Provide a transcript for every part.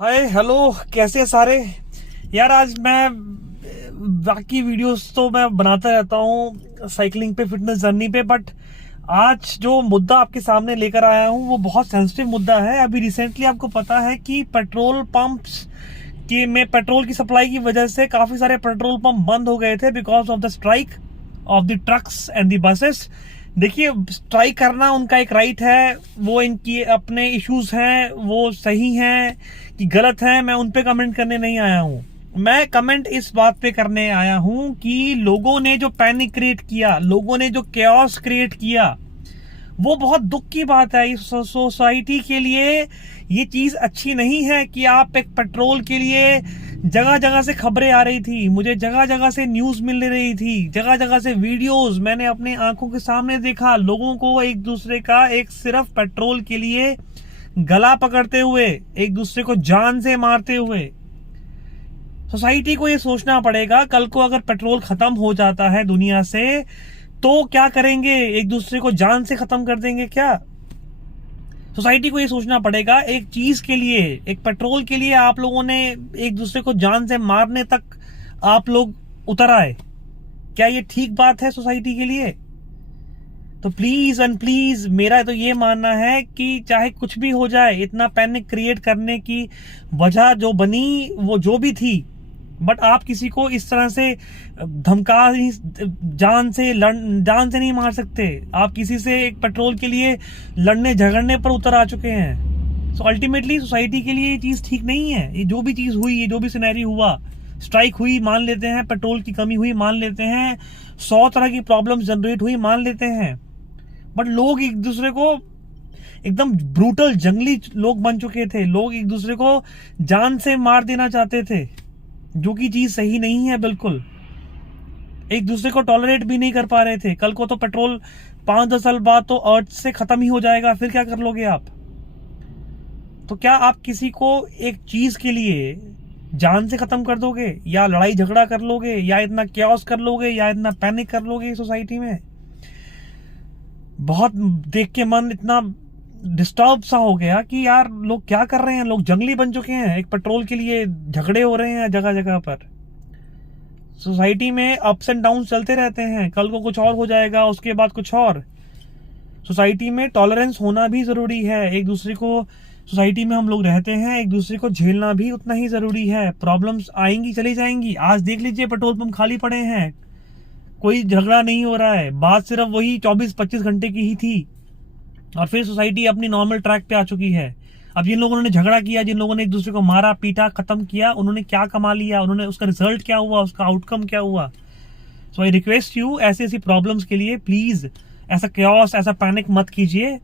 Hi hello, कैसे हैं सारे यार। आज मैं बाकी वीडियोस तो मैं बनाता रहता हूँ साइकिलिंग पे, फिटनेस जर्नी पे, बट आज जो मुद्दा आपके सामने लेकर आया हूँ वो बहुत सेंसिटिव मुद्दा है। अभी रिसेंटली आपको पता है कि पेट्रोल पंप्स की में पेट्रोल की सप्लाई की वजह से काफी सारे पेट्रोल पंप बंद हो गए थे because of the strike off the trucks and the buses. देखिए, स्ट्राइक करना उनका एक राइट है, वो इनकी अपने इश्यूज हैं, वो सही हैं कि गलत हैं, मैं उन पे कमेंट करने नहीं आया हूं। मैं कमेंट इस बात पे करने आया हूं कि लोगों ने जो पैनिक क्रिएट किया, लोगों ने जो कैओस क्रिएट किया, वो बहुत दुख की बात है। इस सोसाइटी के लिए ये चीज अच्छी नहीं है कि आप एक पेट्रोल के लिए जगह जगह से खबरें आ रही थी, मुझे जगह जगह से न्यूज मिल रही थी, जगह जगह से वीडियोस मैंने अपनी आंखों के सामने देखा, लोगों को एक दूसरे का एक सिर्फ पेट्रोल के लिए गला पकड़ते हुए, एक दूसरे को जान से मारते हुए। सोसाइटी को ये सोचना पड़ेगा, कल को अगर पेट्रोल खत्म हो जाता है दुनिया से तो क्या करेंगे? एक दूसरे को जान से खत्म कर देंगे क्या? सोसाइटी को ये सोचना पड़ेगा। एक चीज के लिए, एक पेट्रोल के लिए आप लोगों ने एक दूसरे को जान से मारने तक आप लोग उतर आए। क्या ये ठीक बात है सोसाइटी के लिए? तो प्लीज एंड प्लीज, मेरा तो ये मानना है कि चाहे कुछ भी हो जाए, इतना पैनिक क्रिएट करने की वजह जो बनी वो जो भी थी, बट आप किसी को इस तरह से धमका जान से नहीं मार सकते। आप किसी से एक पेट्रोल के लिए लड़ने झगड़ने पर उतर आ चुके हैं। सो अल्टीमेटली सोसाइटी के लिए ये चीज ठीक नहीं है। ये जो भी चीज हुई, ये जो भी सिनेरियो हुआ, स्ट्राइक हुई मान लेते हैं, पेट्रोल की कमी हुई मान लेते हैं, 100 तरह की प्रॉब्लम्स जनरेट हुई मान लेते हैं, बट लोग एक दूसरे को एकदम ब्रूटल जंगली लोग बन चुके थे। लोग एक दूसरे को जान से मार देना चाहते थे, जो कि चीज सही नहीं है बिल्कुल। एक दूसरे को टॉलरेट भी नहीं कर पा रहे थे। कल को तो पेट्रोल 5-10 साल बाद तो अर्थ से खत्म ही हो जाएगा, फिर क्या कर लोगे आप? तो क्या आप किसी को एक चीज के लिए जान से खत्म कर दोगे, या लड़ाई झगड़ा कर लोगे, या इतना कैओस कर लोगे, या इतना पैनिक कर लोगे सोसाइटी में? बहुत देख के मन इतना डिस्टर्ब सा हो गया कि यार लोग क्या कर रहे हैं, लोग जंगली बन चुके हैं। एक पेट्रोल के लिए झगड़े हो रहे हैं जगह जगह पर। सोसाइटी में अप्स एंड डाउन चलते रहते हैं, कल को कुछ और हो जाएगा, उसके बाद कुछ और। सोसाइटी में टॉलरेंस होना भी जरूरी है। एक दूसरे को, सोसाइटी में हम लोग रहते हैं, एक दूसरे को झेलना भी उतना ही जरूरी है। प्रॉब्लम्स आएंगी चली जाएंगी। आज देख लीजिए, पेट्रोल पंप खाली पड़े हैं, कोई झगड़ा नहीं हो रहा है, बात सिर्फ वही 24-25 घंटे की ही थी, और फिर सोसाइटी अपनी नॉर्मल ट्रैक पे आ चुकी है। अब जिन लोगों ने झगड़ा किया, जिन लोगों ने एक दूसरे को मारा पीटा खत्म किया, उन्होंने क्या कमा लिया? उन्होंने, उसका रिजल्ट क्या हुआ? उसका आउटकम क्या हुआ? सो आई रिक्वेस्ट यू, ऐसी प्रॉब्लम्स के लिए प्लीज ऐसा कैओस, ऐसा पैनिक मत कीजिए,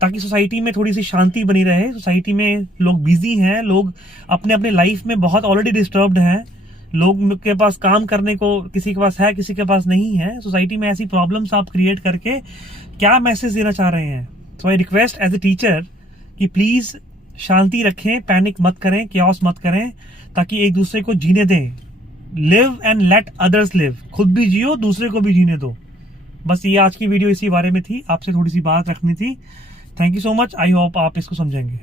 ताकि सोसाइटी में थोड़ी सी शांति बनी रहे। सोसाइटी में लोग बिजी हैं, लोग अपने अपने लाइफ में बहुत ऑलरेडी डिस्टर्ब्ड हैं। लोग के पास काम करने को, किसी के पास है, किसी के पास नहीं है। सोसाइटी में ऐसी प्रॉब्लम्स आप क्रिएट करके क्या मैसेज देना चाह रहे हैं? So I request as a teacher कि प्लीज शांति रखें, पैनिक मत करें, कैओस मत करें, ताकि एक दूसरे को जीने दें। Live and let others live. खुद भी जियो, दूसरे को भी जीने दो। बस ये आज की वीडियो इसी बारे में थी, आपसे थोड़ी सी बात रखनी थी। Thank you so much. I hope आप इसको समझेंगे।